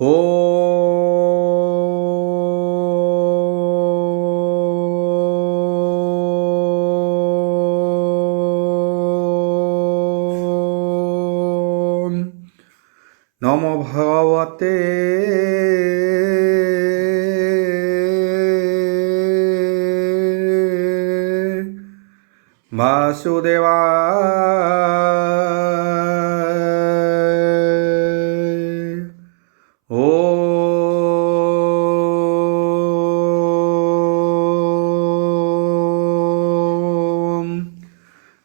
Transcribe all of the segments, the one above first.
ওম নমো ভগবতে বাসুদেবায়। ওম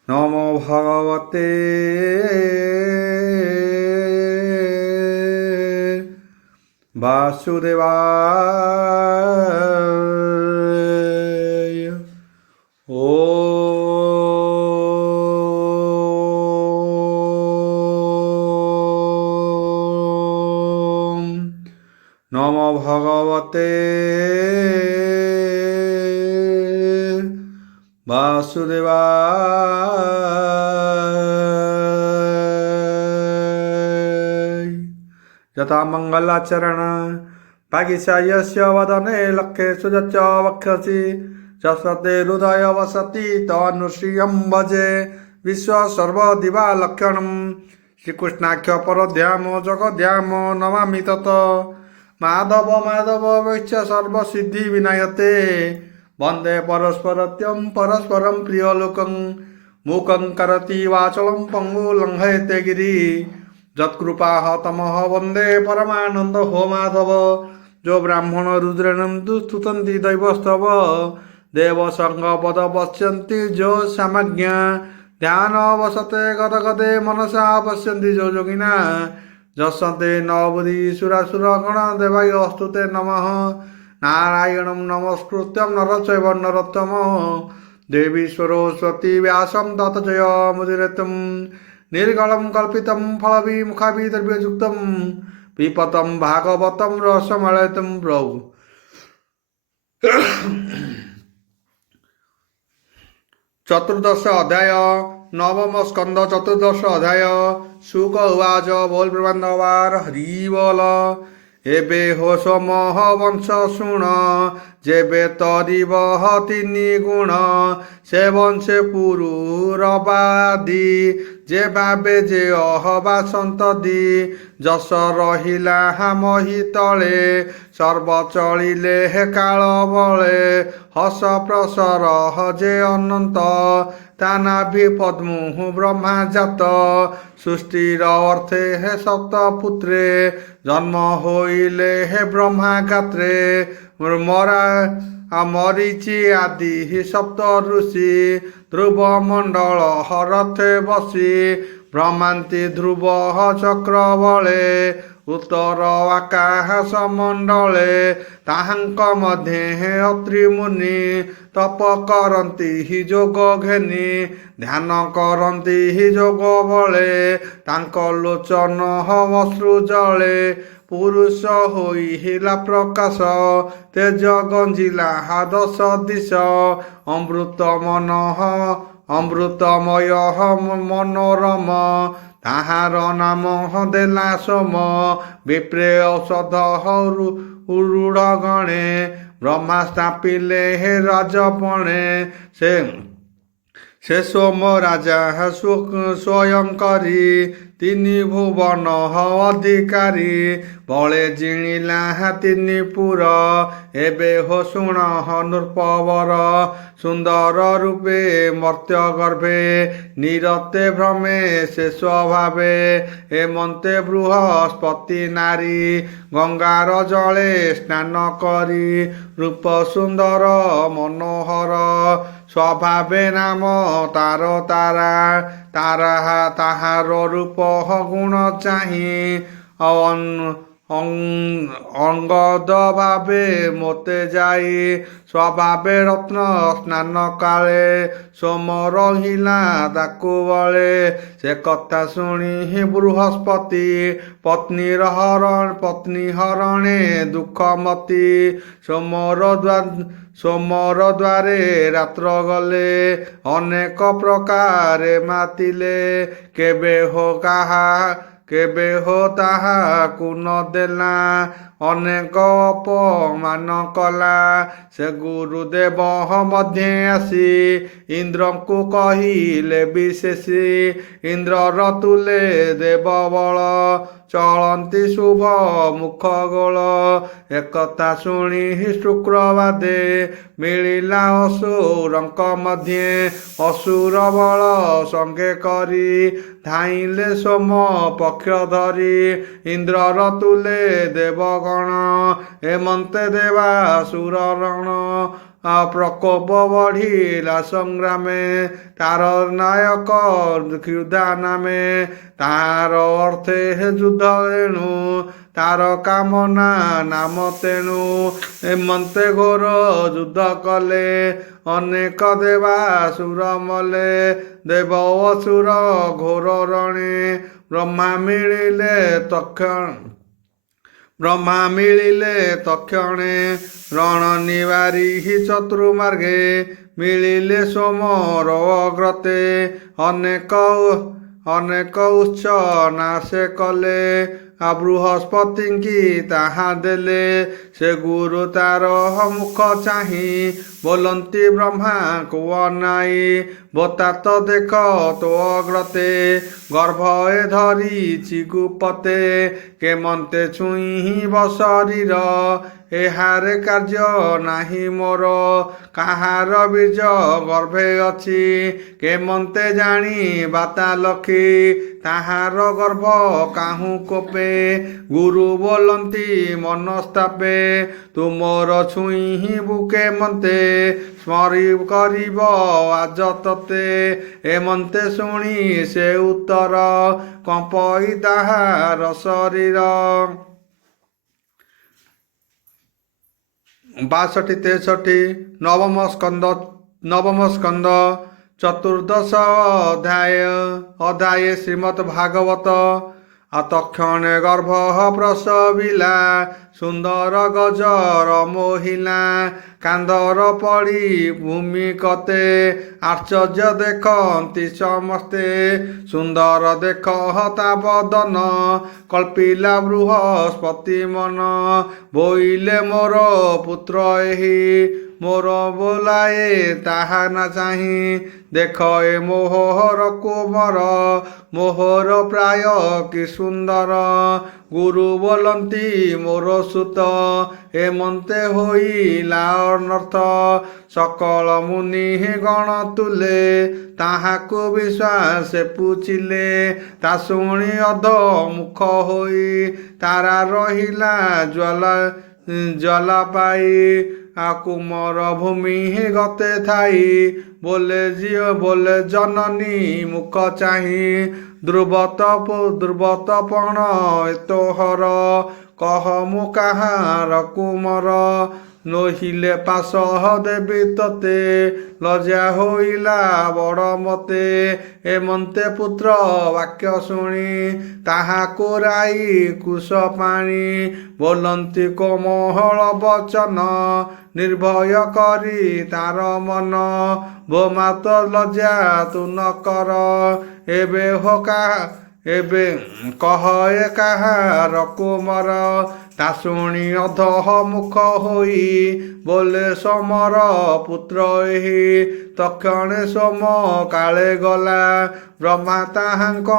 নমো ভগবতে বাসুদেবায়। ওম নমো ভগবতে বাসুদেবায়। যথা মঙ্গলাচরণ ভাগিসায়স্য বদনে লক্ষ্যেষু যচ্চ বক্ষসি যস্তে হৃদয় বসতি তনুশ্রিয়ম ভজে বিশ্ব সর্বদিবা লক্ষণম শ্রীকৃষ্ণাখ্য পরধ্যাম জগদ্ধাম নমামি তত মাধব মাধব বৈশ্য সর্বসিদ্ধি বিনায়তে বন্দে পরস্পরত্যম পরস্পরম প্রিয়লোকং মুখং করতি वाचलं पंगु लंघयते गिरि যৎকৃপাহ তমহ বন্দে পরমানন্দ হো মাধব। जो ब्राह्मण रुद्रणं दुस्तुतन्ति दैवस्तव देव संग पद पश्यन्ति जो सामज्ञ ध्यान वसते गद गदे मनसा पश्यन्ति जो योगिना जसन्ते नवबुधि सुरासुर गण देवाय स्तुते नमः। नारायणं नमस्कृत्यं नरचैव नरोत्तमः देवी सरस्वती व्यासं तत जयमुदीरयम्। निर्गलं कल्पितं फलविमुखाभिद्रव्ययुक्तं पिपतं भागवतं रसमलयितं प्रभु। चतुर्दश अध्याय नवम स्कंद चतुर्दश अध्याय शुक उवाच बोल ब्रह्मांडवार हरि बोल। एबे हो समह वंश शुण जेबे तरिब तिनि गुण से वंशे पुरुरबादी जे भावे जे अहबा सन्तति जस रहिला हामहि तले सर्व चलिले हे काल बले हस प्रसर जे अनंत तानाभि पद्मुहु ब्रह्मा जात सृष्टिर अर्थे हे सप्तपुत्रे जन्म होइले हे ब्रह्मा गात्रे मरा मरीचि आदि हि सप्त ऋषि ध्रुव मंडल हरथे बसी ब्रह्मांति ध्रुव चक्र बले उत्तर आकाश मंडले ताहांक मध्ये अत्रि मुनि तप करन्ति हि जोग घेनि ध्यान करन्ति हि जोग बले तांक लोचन अश्रु जले पुरुष होई हिला प्रकाश तेज गंजिला दश दिश अमृत मन अमृतमय मनोरम ताहार नाम देला सोम विप्रे औषध रूढ़ गणे ब्रह्मा स्थापिले हे राजपणे से सोम राजा स्वयं करी तिनि भुवन अधिकारी बले जिणिला तिनि पुर एबे हो शुण नृपवर सुंदर रूपे मर्त्य गर्भे निरते भ्रमे से स्वभावे हेमंते बृहस्पति नारी गंगार जले स्नान करी रूप सुंदर मनोहर स्वभावे नाम तार तारा तारा ताहार रूप गुण चाही अंगद भावे मोते जाई स्वभावे रत्न स्नान काले सोम रहिला ताकु बले से कथा शुणी बृहस्पति पत्नी हरणे दुखमती सोमर द्वारे रात्र गले अनेक प्रकार मातिले केबे हो କେବେ ହୋ ତାହାକୁ ନ ଦେଲା, ଅନେକ ଅପମାନ କଲା। ସେ ଗୁରୁଦେବ ମଧ୍ୟ ଆସି ଇନ୍ଦ୍ରଙ୍କୁ କହିଲେ ବିଶେଷି, ଇନ୍ଦ୍ରର ତୁଲେ ଦେବ ବଳ, ଚଳନ୍ତି ଶୁଭ ମୁଖ ଗୋଳ। ଏକଥା ଶୁଣି ଶୁକ୍ରବାଦେ ମିଳିଲା ଅସୁରଙ୍କ ମଧ୍ୟେ, ଅସୁର ବଳ ସଙ୍ଗେ କରି ଧାଇଁଲେ ସୋମ ପକ୍ଷ ଧରି। ଇନ୍ଦ୍ରର ତୁଲେ ଦେବଗଣ, ଏମନ୍ତେ ଦେବାସୁର ରଣ। ପ୍ରକୋପ ବଢ଼ିଲା ସଂଗ୍ରାମେ, ତାର ନାୟକ କ୍ଷୁଧା ନାମେ। ତାହାର ଅର୍ଥେ ଯୁଦ୍ଧ ଏଣୁ, ତାର କାମନା ନାମ ତେଣୁ। ଏମନ୍ତେ ଘୋର ଯୁଦ୍ଧ କଲେ, ଅନେକ ଦେବାସୁର ମଲେ। ଦେବ ଅସୁର ଘୋର ରଣେ, ବ୍ରହ୍ମା ମିଳିଲେ ତକ୍ଷଣେ। ରଣ ନିବାରି ଚତୁର୍ମାର୍ଗେ, ମିଳିଲେ ସୋମର ଅଗ୍ରତେ। ଅନେକ ଉଚ୍ଚ ନାଶେ କଲେ, ବୃହସ୍ପତିଙ୍କି ତାହା ଦେଲେ। ସେ ଗୁରୁ ତାର ମୁଖ ଚାହିଁ, ବୋଲନ୍ତି ବ୍ରହ୍ମାଙ୍କୁ ଅନାଇ, ବୋତାତ ଦେଖ ତୋ ଅଗ୍ରତେ, ଗର୍ଭ ଏ ଧରିଛି ଗୁପତେ। କେମନ୍ତେ ଛୁଇଁବ ଶରୀର, ଏହାରେ କାର୍ଯ୍ୟ ନାହିଁ ମୋର। କାହାର ବୀଜ ଗର୍ଭେ ଅଛି, କେମନ୍ତେ ଜାଣିବା ତା ଲକ୍ଷୀ। ତାହାର ଗର୍ଭ କାହୁଁ କୋପେ, ଗୁରୁ ବୋଲନ୍ତି ମନସ୍ତାପେ। ତୁମର ଛୁଇଁବୁ କେମନ୍ତେ, ସ୍ମରି କରିବ ଆଜ ତତେ। ଏମନ୍ତେ ଶୁଣି ସେ ଉତ୍ତର, କମ୍ପଇ ତାହାର ଶରୀର। 62-63 ନବମ ସ୍କନ୍ଧ ଚତୁର୍ଦ୍ଦଶ ଅଧ୍ୟାୟ ଶ୍ରୀମଦ୍ ଭାଗବତ। ତକ୍ଷଣେ ଗର୍ଭ ପ୍ରସବିଲା, ସୁନ୍ଦର ଗଜର ମୋହିଲା। କାନ୍ଦର ପଡ଼ି ଭୂମି କତେ, ଆଶ୍ଚର୍ଯ୍ୟ ଦେଖନ୍ତି ସମସ୍ତେ। ସୁନ୍ଦର ଦେଖ ତା ବଦନ, କଳ୍ପିଲା ବୃହସ୍ପତି ମନ। ବୋଇଲେ ମୋର ପୁତ୍ର ଏହି, ମୋର ବୋଲାଏ ତାହା ନା ଚାହିଁ। ଦେଖ ଏ ମୋହର କୁମର, ମୋହର ପ୍ରାୟ କି ସୁନ୍ଦର। ଗୁରୁ ବୋଲନ୍ତି ମୋର ସୁତ, ଏମନ୍ତେ ହୋଇଲା ଅନର୍ଥ। ସକଳ ମୁନି ଗଣ ତୁଲେ, ତାହାକୁ ବିଶ୍ୱାସେ ପୁଛିଲେ। ତା ଶୁଣି ଅଧ ମୁଖ ହୋଇ, ତାରା ରହିଲା ଜ୍ୱାଲା ପାଇ। କୁମର ଭୂମି ଗତେ ଥାଇ, ବୋଲେ ଜନନୀ ମୁଖ ଚାହିଁ। ଧ୍ରୁବତ ପଣ ତୋହର, କହ ମୁଁ କାହାର କୁମର। ନୋହିଲେ ପାଶ ଦେବି ତତେ, ଲଜ୍ଜା ହୋଇଲା ବଡ଼ ମତେ। ଏମନ୍ତେ ପୁତ୍ର ବାକ୍ୟ ଶୁଣି, ତାହାକୁ ରାଇ କୁଶ ପାଣି। ବୋଲନ୍ତି କୋମଳ ବଚନ, ନିର୍ଭୟ କରି ତାର ମନ। ବୋ ମାତ ଲଜ୍ଜା ତୁ ନ କର, ଏବେ କହ ଏ କାହାର କୁମର। ତା ଶୁଣି ଅଧଃ ମୁଖ ହୋଇ, ବୋଲେ ସୋମର ପୁତ୍ର ଏହି। ତକ୍ଷଣେ ସୋମ କାଳେ ଗଲା, ବ୍ରହ୍ମା ତାହାଙ୍କ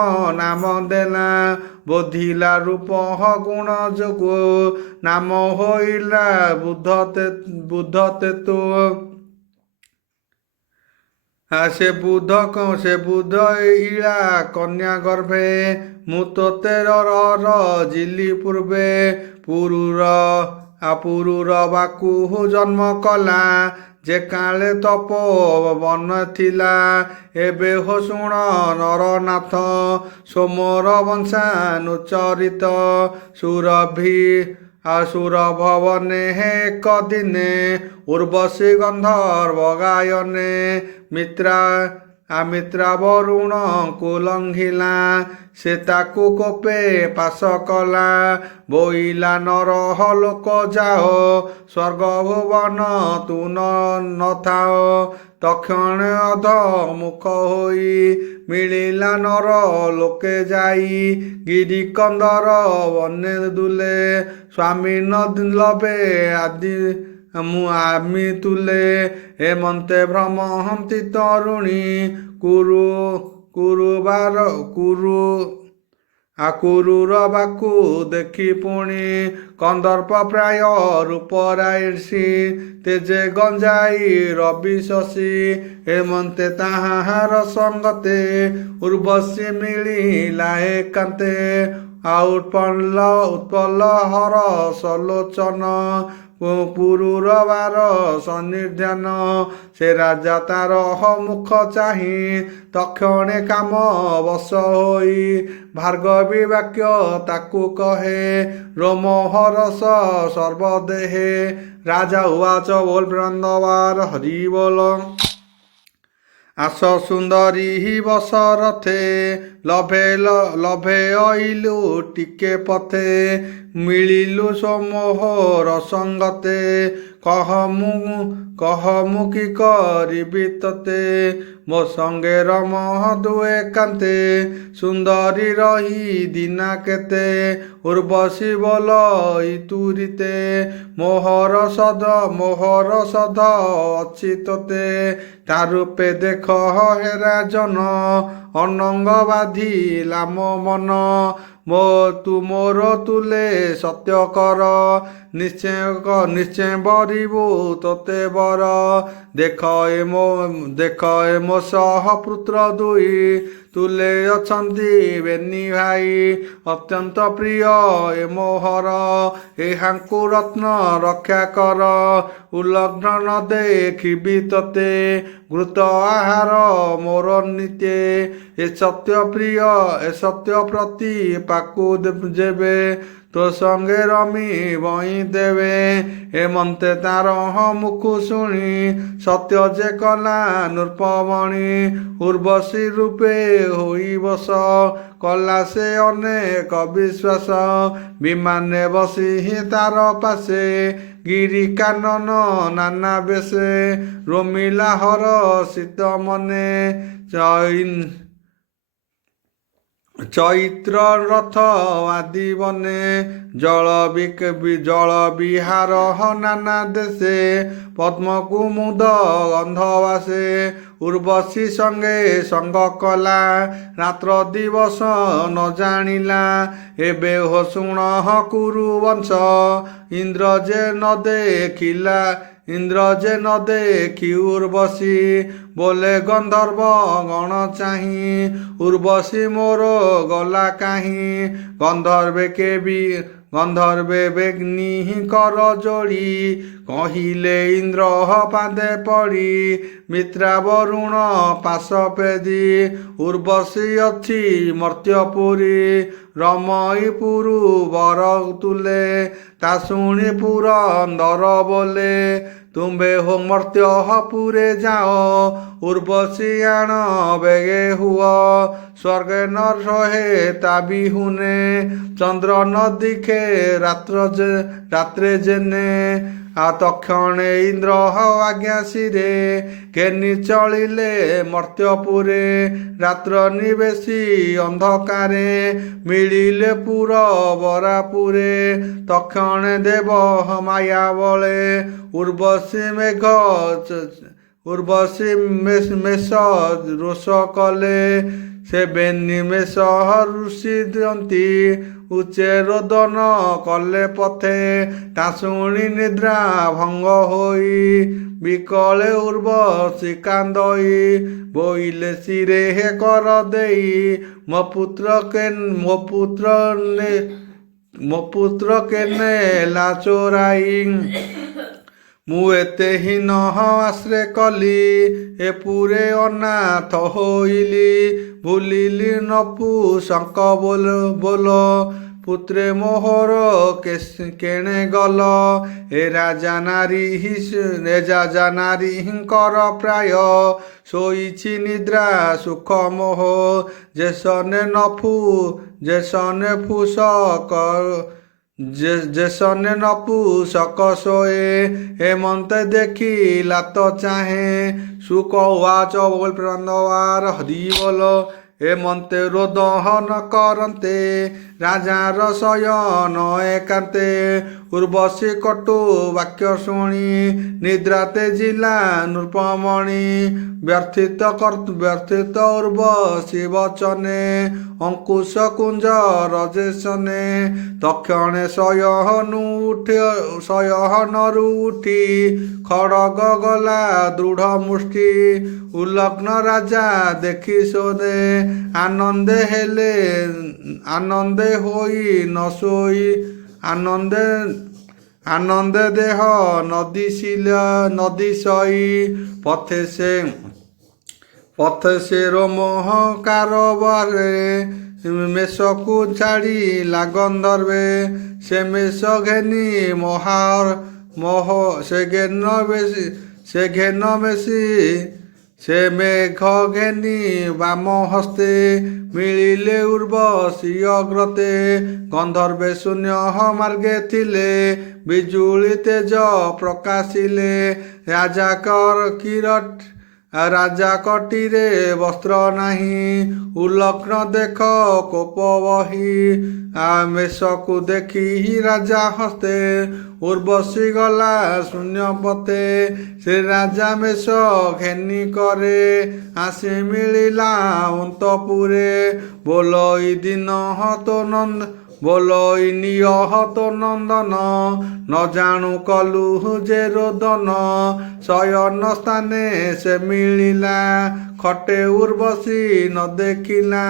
ନାମ ଦେଲା। ବୋଧିଲା ରୂପ ଗୁଣ ଯୋଗୁ, ନାମ ହୋଇଲା ବୁଧ ତେତୁ। ସେ ବୁଧ ଇଳା କନ୍ୟା ଗର୍ଭେ, ମୁଁ ତୋତେ ରଜିଲି ପୂର୍ବେ। ପୁରୁର ବାକୁ ଜନ୍ମ କଲା, ଯେ କାଳେ ତପୋବନ ଥିଲା। ଏବେ ହୋ ଶୁଣ ନରନାଥ, ସୋମର ବଂଶାନୁଚରିତ। ସୁର ଭବନେ ଏକ ଦିନେ, ଉର୍ବଶୀ ଗନ୍ଧର୍ବ ଗାୟନେ। ଆମିତ୍ରା ବରୁଣଙ୍କୁ ଲଙ୍ଘିଲା ସେ ତାକୁ କୋପେ ପାଶ କଲା ବୋଇଲା ନରହ ଲୋକ ଯାଅ ସ୍ୱର୍ଗ ଭୁବନ ତୁ ନଥାଅ ତକ୍ଷଣେ ଅଧ ମୁଖ ହୋଇ ମିଳିଲା ନର ଲୋକେ ଯାଇ ଗିରି କନ୍ଦର ବନେ ଦୁଲେ ସ୍ୱାମୀ ନ ଲବେ ଆଦି আমি তুলে হেমন্তে ভ্রমহন্তি তরুণী କୁରୁର ବାକୁ ଦେଖି ପୁଣି କନ୍ଦର୍ପ ପ୍ରାୟ ରୂପରାଶି ତେଜେ ଗଞ୍ଜାଇ ରବି ଶଶୀ ହେମନ୍ତେ ତାହାର ସଙ୍ଗତେ ଉର୍ବଶୀ ମିଳିଲା ଏକାନ୍ତେ ଉତ୍ପଲ ହର ସଲୋଚନ ପୁରୁର ବାର ସନ୍ନିଧାନ ସେ ରାଜା ତାର ମୁଖ ଚାହିଁ ତକ୍ଷଣେ କାମ ବଶ ହୋଇ ଭାର୍ଗବୀ ବାକ୍ୟ ତାକୁ କହେ ରୋମହରସ ସର୍ବଦେହେ ରାଜା ଉବାଚ ବୋଲ ପ୍ରାନ୍ଦବାର ହରି ବୋଲ ଆସ ସୁନ୍ଦରୀ ବସରଥେ ଲଭେ ଅଇଲୁ ଟିକେ ପଥେ ମିଳିଲୁ ସମୋହର ସଙ୍ଗତେ କହ ମୁଁ କି କରିବି ତତେ ମୋ ସଙ୍ଗେ ରମହ ଦୁଏ କାନ୍ତେ ସୁନ୍ଦରୀ ରହି ଦିନା କେତେ ଉର୍ବଶୀ ବୋଲ ଇତୁରିତେ ମୋହର ସଧ ଅଛି ତୋତେ ତା ରୂପେ ଦେଖ ହେ ରାଜନ ଅନଙ୍ଗ ବାଧିଲା ମୋ ମନ ମୋର ତୁଲେ ସତ୍ୟ କର ନିଶ୍ଚୟ ବରିବୁ ତୋତେ ବର ଦେଖ ଏ ମୋ ସହ ପୁତ୍ର ଦୁଇ ତୁଲେ ଅଛନ୍ତି ବେନି ଭାଇ ଅତ୍ୟନ୍ତ ପ୍ରିୟ ଏ ମୋହର ଏହାଙ୍କୁ ରତ୍ନ ରକ୍ଷା କର ଉଲଗ୍ନ ନ ଦେଖିବି ତତେ ଘୃତ ଆହାର ମୋର ନିତ୍ୟ ଏ ସତ୍ୟ ପ୍ରିୟ ଏ ସତ୍ୟ ପ୍ରତି ପାକୁ ଯେବେ ତୋ ସଙ୍ଗେ ରମି ବଇଁ ଦେବେ ହେମନ୍ତେ ତାର ମୁଖୁ ଶୁଣି ସତ୍ୟ ଯେ କଲା ନୃପମଣି ଉର୍ବଶୀ ରୂପେ ହୋଇ ବସ କଲା ସେ ଅନେକ ବିଶ୍ୱାସ ବିମାନେ ବସି ତାର ପାଶେ ଗିରି କାନନ ନାନା ବେଶେ ରୋମିଲା ହର ଶୀତ ମନେ ଚୈତ୍ର ରଥ ଆଦି ବନେ ଜଳ ବିହାର ନାନା ଦେଶେ ପଦ୍ମକୁମୁଦ ଗନ୍ଧ ବାସେ ଉର୍ବଶୀ ସଙ୍ଗେ ସଙ୍ଗ କଲା ରାତ୍ର ଦିବସ ନ ଜାଣିଲା ଏବେ ହୋ ଶୁଣ କୁରୁ ବଂଶ ଇନ୍ଦ୍ର ଯେ ନ ଦେଖି ଉର୍ବଶୀ ବୋଲେ ଗନ୍ଧର୍ବ ଗଣ ଚାହିଁ ଉର୍ବଶୀ ମୋର ଗଲା କାହିଁ ଗନ୍ଧର୍ବେ ବେଗ୍ନି କର ଯୋଡ଼ି କହିଲେ ଇନ୍ଦ୍ର ପାଦେ ପଡ଼ି ମିତ୍ରା ବରୁଣ ପାଶ ପେଦି ଉର୍ବଶୀ ଅଛି ମର୍ତ୍ତ୍ୟପୁରୀ ରମଇ ପୁରୁ ବର ତୁଲେ ତା ଶୁଣି ପୁରନ୍ଦର ବୋଲେ ତୁମ୍ଭେ ହୋ ମର୍ତ୍ତ୍ୟପୁରେ ଯାଅ ଉର୍ବଶୀ ଆଣ ବେগে ହୁଅ ସ୍ୱର୍গে ନ ରହେ ତା ବିହୁନେ ଚନ୍ଦ୍ର ନ ଦିଖେ ରାତ୍ରେ ଜେନେ তক্ষণে ইন্দ্র আজ্ঞা শিরে কেনি চলিলে মর্ত্যপুরে রাত্র নিবেশী অন্ধকারে মিলিলে পুর বরাপুরে তক্ষণে দেব মায়া বলে উর্বশী মেষ রোষ কলে সে বেনিমেষ ঋষি দিয়ন্তি উচ্চে রোদন কলে পথে তা শুনি নিদ্রা ভঙ্গ হই বিকলে উর্বশী কান্দই বইলে শিরে হে কর দেই ମୋ ପୁତ୍ର କେନେ ଲା ଚୋରାଇ ମୁଁ ଏତେ ହୀନ ଆଶ୍ରେ କଲି ଏ ପୁରେ ଅନାଥ ହୋଇଲି ଭୁଲିଲି ନପୁ ଶଙ୍କ ବୋଲ পুত্রে মোহর কেণে গল এ রাজা নারীଙ୍କର ପ୍ରାୟ ଶୋଇଛି ନିଦ୍ରା ସୁଖ ମୋହ ଯେସନେ ନପୁସକ ଶୋଏ ହେମନ୍ତେ ଦେଖି ଲାତ ଚାହେଁ ସୁକ ଉବାଚ ବୋଲ ପ୍ରାଣବାର ହରି ବୋଲ ହେମନ୍ତେ ରୋଦହନ କରନ୍ତେ ରାଜାର ଶୟନ ଏକାନ୍ତେ ଉର୍ବଶୀ କଟୁ ବାକ୍ୟ ଶୁଣି ନିଦ୍ରା ତେଜିଲା ନୃପମଣି ବ୍ୟର୍ଥିତ ଉର୍ବଶୀ ବଚନେ ଅଙ୍କୁଶ କୁଞ୍ଜ ରଜେଶନେ ତକ୍ଷଣେ ଶୟନରୁ ଉଠି ଖଡ଼ଗ ଗଲା ଦୃଢ଼ ମୁଷ୍ଟି ଉଲଗ୍ନ ରାଜା ଦେଖି ଶୋଧେ ଆନନ୍ଦେ ହୋଇ ନ ଶୋଇ ଆନନ୍ଦେ ଦେହ ନଦୀ ସଇ ପଥେ ସେ ରୋମୋହ କାରବାରେ ମେଷକୁ ଛାଡ଼ିଲା ଗନ୍ଧର୍ବେ ସେ ମେଷ ଘେନି ସେ ମେଘ ଘେନି ବାମ ହସ୍ତେ ମିଳିଲେ ଉର୍ବଶୀ ଅଗ୍ରତେ ଗନ୍ଧର୍ବେ ଶୂନ୍ୟ ମାର୍ଗେ ଥିଲେ ବିଜୁଳି ତେଜ ପ୍ରକାଶିଲେ ରାଜା କଟିରେ ବସ୍ତ୍ର ନାହିଁ ଉଲଗ୍ନ ଦେଖ କୋପ ବହି ମେଷକୁ ଦେଖି ରାଜା ହସ୍ତେ ଉର୍ବଶୀ ଗଲା ଶୂନ୍ୟ ପଥେ ସେ ରାଜା ମେଷ ଘେନି କରେ ଆସି ମିଳିଲା ଅନ୍ତପୁରେ ବୋଲଇ ନିୟହ ତୋ ନନ୍ଦନ ନ ଜାଣୁ କଲୁ ଯେ ରୋଦନ ଶୟନ ସ୍ଥାନେ ସେ ମିଳିଲା ଖଟେ ଉର୍ବଶୀ ନ ଦେଖିଲା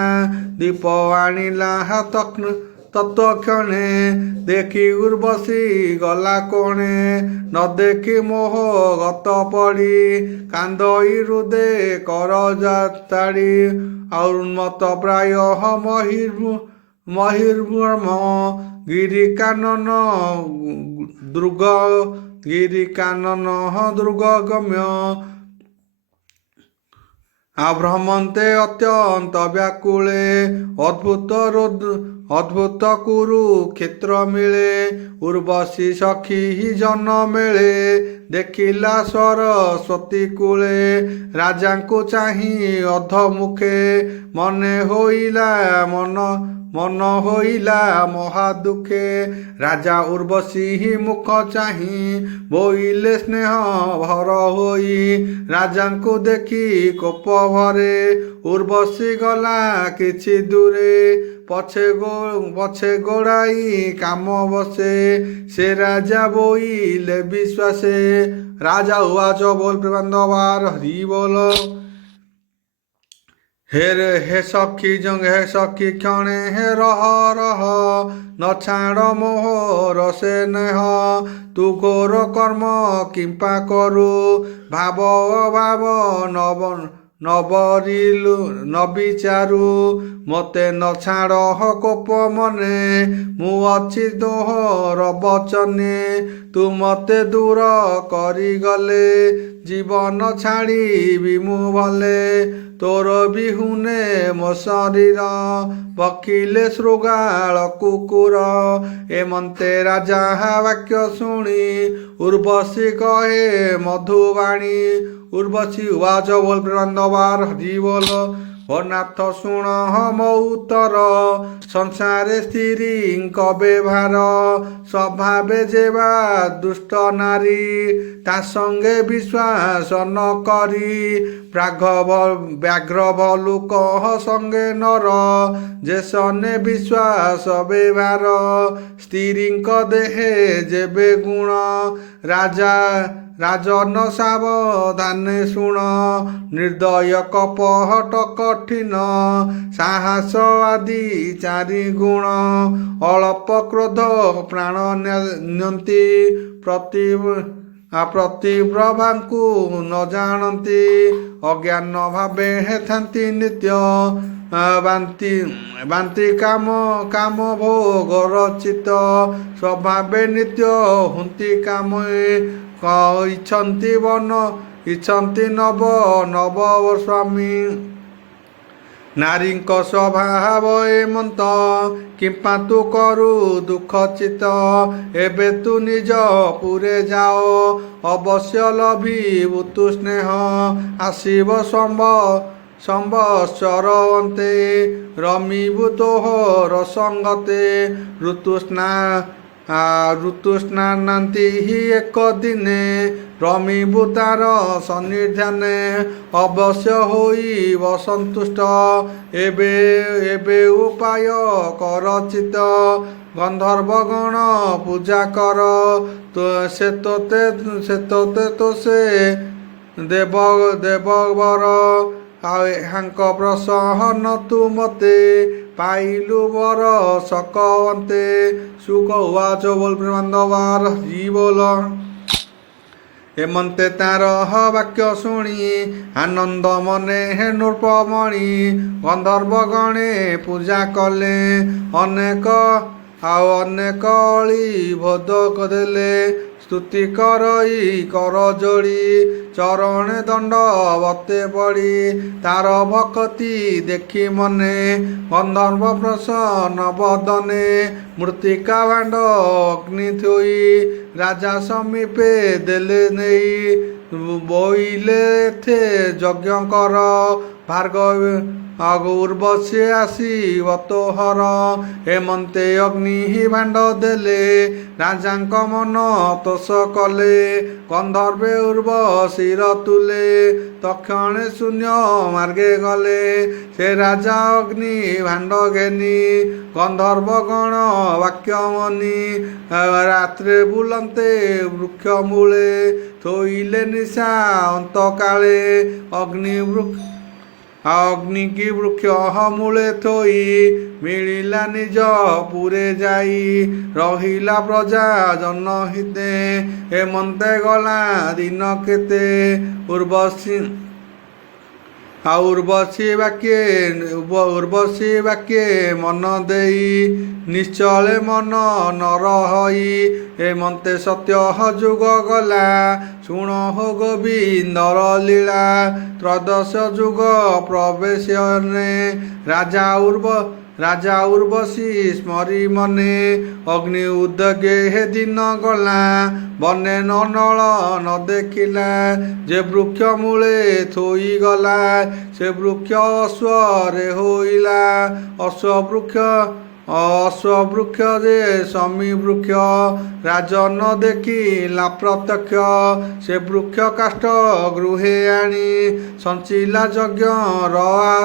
ଦୀପ ଆଣିଲା ତତ୍କ୍ଷଣେ ଦେଖି ଉର୍ବଶୀ ଗଲା କୋଣେ ନ ଦେଖି ମୋହ ଗତ ପଡ଼ି କାନ୍ଦଇ ହୃଦେ କରଜାତାଡ଼ି ଉନ୍ମତ୍ତ ପ୍ରାୟ ମହିର୍ଭୂମ ଗିରିକାନନ ଦୃଗଗମ୍ୟ ଆଭ୍ରମନ୍ତେ ଅତ୍ୟନ୍ତ ବ୍ୟାକୁଳେ ଅଦ୍ଭୁତ କୁରୁ କ୍ଷେତ୍ର ମିଳେ ଉର୍ବଶୀ ସଖୀ ଜନ ମେଳେ ଦେଖିଲା ସରସ୍ୱତୀ କୂଳେ ରାଜାଙ୍କୁ ଚାହିଁ ଅଧମୁଖେ ମନ ହୋଇଲା ମହାଦୁଃଖେ ରାଜା ଉର୍ବଶୀ ମୁଖ ଚାହିଁ ବୋଇଲେ ସ୍ନେହ ଭର ହୋଇ ରାଜାଙ୍କୁ ଦେଖି କୋପ ଭରେ ଉର୍ବଶୀ ଗଲା କିଛି ଦୂରେ ପଛେ ଗୋଡ଼ାଇ କାମ ବସେ ସେ ରାଜା ବୋଇଲେ ବିଶ୍ୱାସେ ରାଜା ଉବାଚ ବୋଲ ପ୍ରେମାନନ୍ଦବାର ହରି ବୋଲ हे सखी क्षणे हे रह न छाड़ मोहर से नेह तू घोर कर्म किंपा करू भाव अभाव न विचारू मते न छाड़ कोप मने मु अच्छी तोहर बचने तू मते दूर करी गले जीवन छाड़ी मु भले तोर बिहुने मो शरीर पकिले शृगाल कुकुर एमंते राजा वाक्य शुणी उर्वशी कहे मधुबाणी उर्वशी उवाच बोल प्रेमानंदबार हरि बोल नाथ शुण मो उत्तर संसारे स्त्री व्यवहार स्वभावे जेवा दुष्ट नारी ता संगे विश्वास न करी व्याघ्र भलुक संगे नर जे सने विश्वास व्यवहार स्त्री देहे जेबे गुण राजन सावधाने शुण निर्दय कपट कठिन साहस आदि चारि गुण अल्प क्रोध प्राण नियंती प्रतिप्रभाଙ୍କୁ न जानती अज्ञान भावे हेथांती नित्य বান্তি বান্তি কাম কাম ভোগ রচিত স্বভাবে নিত্য হুନ୍ତି কামে ଇଚ୍ଛନ୍ତି ନବ ସ୍ୱାମୀ ନାରୀଙ୍କ ସ୍ୱଭାବ ଏମନ୍ତ କିମ୍ପା ତୁ କରୁ ଦୁଃଖ ଚିତ ଏବେ ତୁ ନିଜ ପୁରେ ଯାଅ ଅବଶ୍ୟ ଲଭିବୁ ତୁ ସ୍ନେହ ଆସିବ ସମ୍ବତ୍ସର ଅନ୍ତେ ରମିବୁ ତୋହର ସଙ୍ଗତେ ଋତୁସ୍ନାନାନ୍ତି ଏକ ଦିନେ ରମିବୁ ତାର ସନ୍ନିଧାନେ ଅବଶ୍ୟ ହୋଇବ ସନ୍ତୁଷ୍ଟ ଏବେ ଉପାୟ କର ଚିତ ଗନ୍ଧର୍ବଗଣ ପୂଜା କର ସେ ଦେବବର ଆଉ ଏହାଙ୍କ ପ୍ରସହନ ତୁ ମତେ ପାଇଲୁ ବର सकवन्ते सुख उवाच बोल प्रेमानंदवार जी बोल ଏମନ୍ତେ ତାର ବାକ୍ୟ ଶୁଣି ଆନନ୍ଦ ମନେ ନୃପମଣି ଗନ୍ଧର୍ବଗଣେ ପୂଜା କଲେ ଅନେକ ଅଳି ଭୋଦ ଦେଲେ ସ୍ତୁତି କରଇ କର ଯୋଡ଼ି ଚରଣେ ଦଣ୍ଡବତେ ପଡ଼ି ତାର ଭକତି ଦେଖି ମନେ ଗନ୍ଧର୍ବ ପ୍ରସନ୍ନ ବଦନେ ମୃତ୍ତିକା ଭାଣ୍ଡ ଅଗ୍ନି ଥୋଇ ରାଜା ସମୀପେ ଦେଲେ ନେଇ ବୋଇଲେ ଏଥେ ଯଜ୍ଞ କର ଭାର୍ଗବ ଉର୍ବଶୀ ଆସିବ ତୋହର ଏମନ୍ତେ ଅଗ୍ନି ଭାଣ୍ଡ ଦେଲେ ରାଜାଙ୍କ ମନ ତୋଷ କଲେ ଗନ୍ଧର୍ବେ ଉର୍ବଶୀର ତୁଲେ ତକ୍ଷଣେ ଶୂନ୍ୟ ମାର୍ଗେ ଗଲେ ସେ ରାଜା ଅଗ୍ନି ଭାଣ୍ଡ ଘେନି ଗନ୍ଧର୍ବଗଣ ବାକ୍ୟ ମନି ରାତ୍ରେ ବୁଲନ୍ତେ ବୃକ୍ଷ ମୂଳେ ଥୋଇଲେ ନିଶା ଅନ୍ତକାଳେ ଅଗ୍ନିକି ବୃକ୍ଷ ମୂଳେ ଥୋଇ ମିଳିଲା ନିଜ ପୁରେ ଯାଇ ରହିଲା ପ୍ରଜା ଜନହିତେ ଏମନ୍ତେ ଗଲା ଦିନ କେତେ ଉର୍ବଶୀ ବାକ୍ୟେ ମନ ଦେଇ ନିଶ୍ଚଳେ ମନ ନର ହଇ ଏମନ୍ତେ ସତ୍ୟ ଯୁଗ ଗଲା ଶୁଣ ହୋ ଗୋବିନ୍ଦର ଲୀଳା ତ୍ରୟୋଦଶ ଯୁଗ ପ୍ରବେଶନେ ରାଜା ଉର୍ବଶୀ ସ୍ମରି ମନେ ଅଗ୍ନି ଉଦ୍ୟୋଗେ ହେ ଦିନ ଗଲା ବନେ ନଳ ନ ଦେଖିଲା ଯେ ବୃକ୍ଷ ମୂଳେ ଥୋଇ ଗଲା ସେ ବୃକ୍ଷ ଅଶ୍ୱରେ ହୋଇଲା ଅଶ୍ୱବୃକ୍ଷ ଯେ ସମୀ ବୃକ୍ଷ ରାଜନ ଦେଖିଲା ପ୍ରତ୍ୟକ୍ଷ ସେ ବୃକ୍ଷ କାଷ୍ଠ ଗୃହେ ଆଣି ସଞ୍ଚିଲା ଯଜ୍ଞ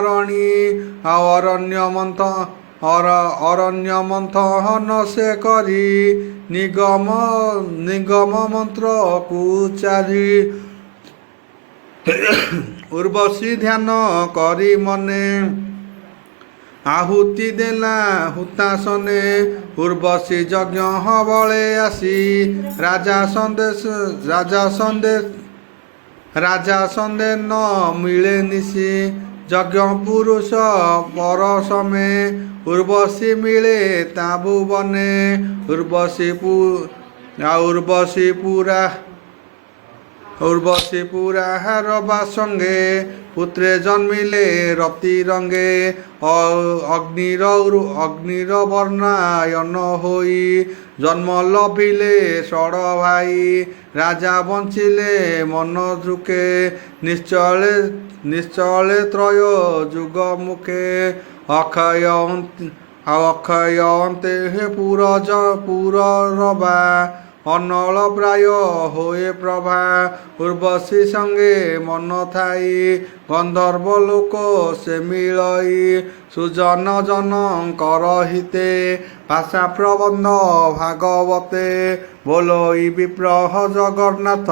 ରଣୀ ଆଉ ଅରଣ୍ୟ ମନ୍ଥନ ସେ କରି ନିଗମ ମନ୍ତ୍ର କୁଚାରି ଉର୍ବଶୀ ଧ୍ୟାନ କରି ମନେ ଆହୁତି ଦେଲା ହୁତାସନେ ଉର୍ବଶୀ ଯଜ୍ଞ ବଳେ ଆସି ରାଜା ସନ୍ଦେ ନ ମିଳେ ନିଶି ଯଜ୍ଞ ପୁରୁଷ ପରସମେ ଉର୍ବଶୀ ମିଳେ ତା ଭୁବନେ ଉର୍ବଶୀ ପୁରା ରବା ସଙ୍ଗେ ପୁତ୍ରେ ଜନ୍ମିଲେ ରତି ରଙ୍ଗେ ଅଗ୍ନିର ବର୍ଣ୍ଣାୟନ ହୋଇ ଜନ୍ମ ଲଭିଲେ ଷଡ଼ ଭାଇ ରାଜା ବଞ୍ଚିଲେ ମନ ଝୁକେ ନିଶ୍ଚଳେ ତ୍ରୟ ଯୁଗ ମୁଖେ ଅକ୍ଷୟ ଅନ୍ତେ ପୁର ରବା ଅନଳ ପ୍ରାୟ ହୋଏ ପ୍ରଭା ଉର୍ବଶୀ ସଙ୍ଗେ ମନ ଥାଇ ଗନ୍ଧର୍ବ ଲୋକ ସେ ମିଳଇ ସୁଜନ ଜନଙ୍କର ହିତେ ଭାଷା ପ୍ରବନ୍ଧ ଭାଗବତେ ବୋଲଇ ବିପ୍ରହ ଜଗନ୍ନାଥ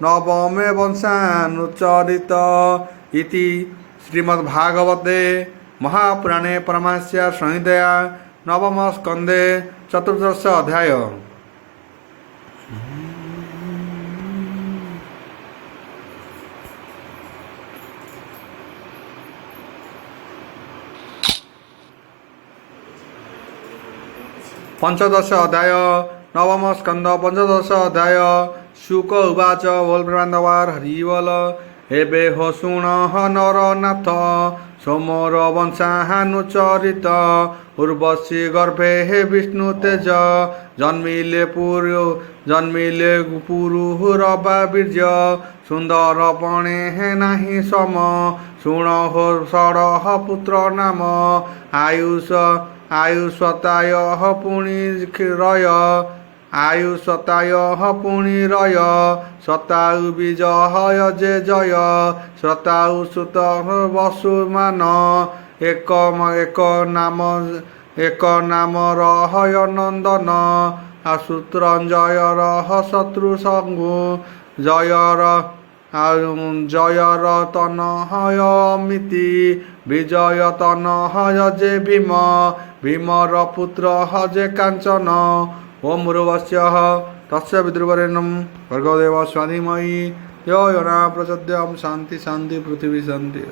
ନବମେ ବଂଶାନୁଚରିତ ଇତି ଶ୍ରୀମଦ୍ଭାଗବତେ महापुराणे परमहंस्य संहितया नवम स्कंदे चतुर्दश अध्याय। पंचदश अध्याय नवम स्कंद पंचदश अध्याय शुक उवाच बोलब्रांदवार हरिवल एबे हो शुण नरनाथ सोमर वंशानुचरित उर्वशी गर्भे हे विष्णु तेज जन्मिले पुरुरवा वीर्य सुंदर पणे हे नाही सम शुण हो षडः पुत्र नाम आयुष्वताय पुणी रय आयुष्वताय पुणी रय शतायु विजय जे जय शतायु सुत वसुमान एक नाम रहय नंदन आशुत्रंजय रह शत्रु संगु जयर तनहय अमिति विजय तनहय जे भीमर पुत्र जे कांचन ओम उर्वश्यः तस्य विद्रुवरेण्यं भर्गो देवस्य धीमहि यो न प्रचोदयात् शान्ति शान्ति पृथिवी शान्ति।